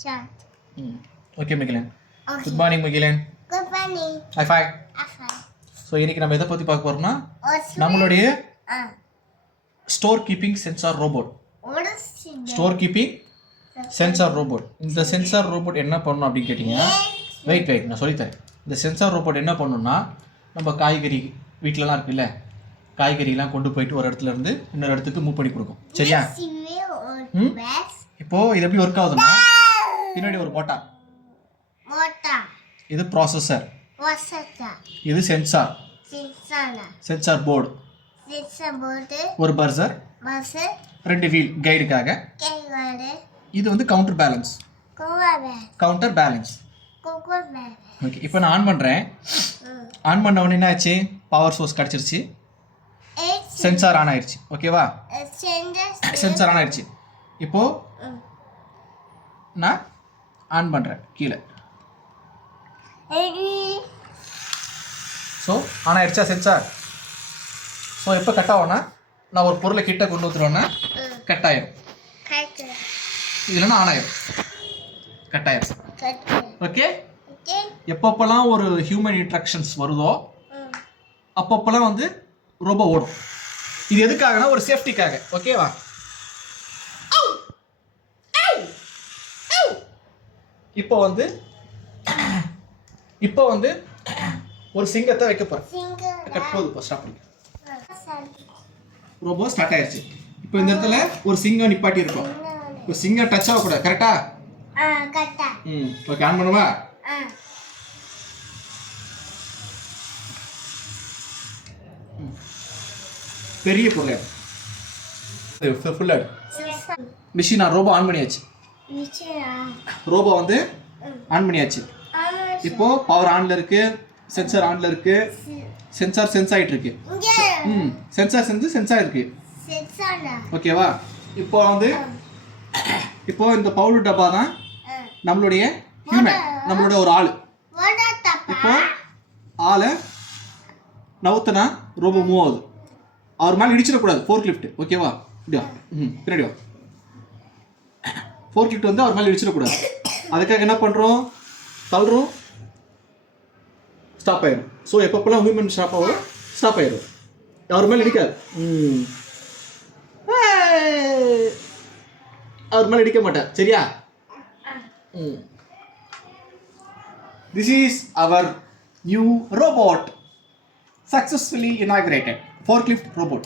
Short. Okay, Migilan. Okay. Good morning, Migilan. Good morning. High five. Afan. So இன்றைக்கி நம்ம எதை பற்றி பார்க்க போகிறோம்னா What's நம்மளுடைய Ah. Store keeping sensor robot. What is it? Store keeping sensor robot. இந்த sensor robot என்ன பண்ணணும் அப்படின்னு கேட்டிங்கன்னா, வெயிட் நான் சொல்லித்தரேன். இந்த சென்சார் ரோபோட் என்ன பண்ணணும்னா, நம்ம காய்கறி வீட்டிலலாம் இருக்குல்ல, காய்கறிலாம் கொண்டு போயிட்டு ஒரு இடத்துல இருந்து இன்னொரு இடத்துக்கு மூவ் பண்ணி கொடுக்கும். சரியா? இப்போது இது எப்படி ஒர்க் ஆகுதுன்னா, பின்னாடி ஒரு மோட்டார், இது ப்ராசஸர், இது சென்சார், சென்சார் போர்டு, ஒரு பர்சர், ரெண்டு வீல் கைடுக்காக, இது வந்து counter balance, counter balance. Okay, இப்போ நான் ஆன் பண்ணுறேன். ஆன் பண்ண உடனே என்ன ஆச்சு? பவர் சோர்ஸ் கிடச்சிருச்சு, சென்சார் ஆன் ஆயிடுச்சு. ஓகேவா? சென்சார் ஆன் ஆயிடுச்சு. இப்போது நான் ஆன் பண்ணுறேன் கீழே. ஸோ ஆன் ஆயிடுச்சா சென்சார்? ஸோ எப்போ கட் ஆகும்னா, நான் ஒரு பொருளை கிட்ட கொண்டு வந்துடுவேன்னா கட் ஆயிடும், இல்லைன்னா ஆன் ஆயிடும், கட் ஆயிடும். ஓகே, எப்பப்போலாம் ஒரு ஹியூமன் இன்ட்ராக்ஷன்ஸ் வருதோ அப்பப்போலாம் வந்து ரோபோ ஓடும். இது எதுக்காகனா ஒரு சேஃப்டிக்காக. ஓகேவா? இப்போ வந்து ஒரு சிங்கத்தை வைக்க போகிறேன். போதும், ஸ்டாப் பண்ணி. ரோபோ ஸ்டார்ட் ஆயிடுச்சு. இப்போ இந்த இடத்துல ஒரு சிங்கம் நிப்பாட்டி இருக்கும். இப்போ சிங்கம் டச் ஆகக்கூடாது. கரெக்டா? ஓகே, ஆன் பண்ணுவா. பெரிய பொருள் ஃபுல்லா மிஷினா ரோபோ ஆன் பண்ணியாச்சு. ரோபோ வந்து ஆன் பண்ணியாச்சு. இப்போ பவர் ஆன்ல இருக்கு, சென்சார் ஆன்ல இருக்கு, சென்சார் சென்ஸ் ஆயிட்டு இருக்கு. சென்சார் சென்ஸ் ஆயிருக்கு. ஓகேவா? இப்போ இந்த பவுடர் டப்பா தான் நம்மளுடைய ஹியூமன், நம்மளோட ஒரு ஆள். இப்போ ஆளை நவுத்தனா ரோபோ மூவ் ஆகுது. அவர் மேலே இடிச்சிடக்கூடாது. Fork lift. ஓகேவா? இப்படியா? பின்னாடி வா. ஃபோர்க் லிஃப்ட் வந்து அவர் மேலே இடிச்சிடக்கூடாது. அதுக்காக என்ன பண்ணுறோம்? தள்ளுறோம், ஸ்டாப் ஆயிடும். ஸோ எப்பப்பெல்லாம் ஹியூமன் ஸ்டாப் ஆகும், ஸ்டாப் ஆயிடும். அவர் மேலே இடிக்காது. அவர் மேலே இடிக்க மாட்டார். சரியா? This is our new robot, successfully inaugurated forklift robot.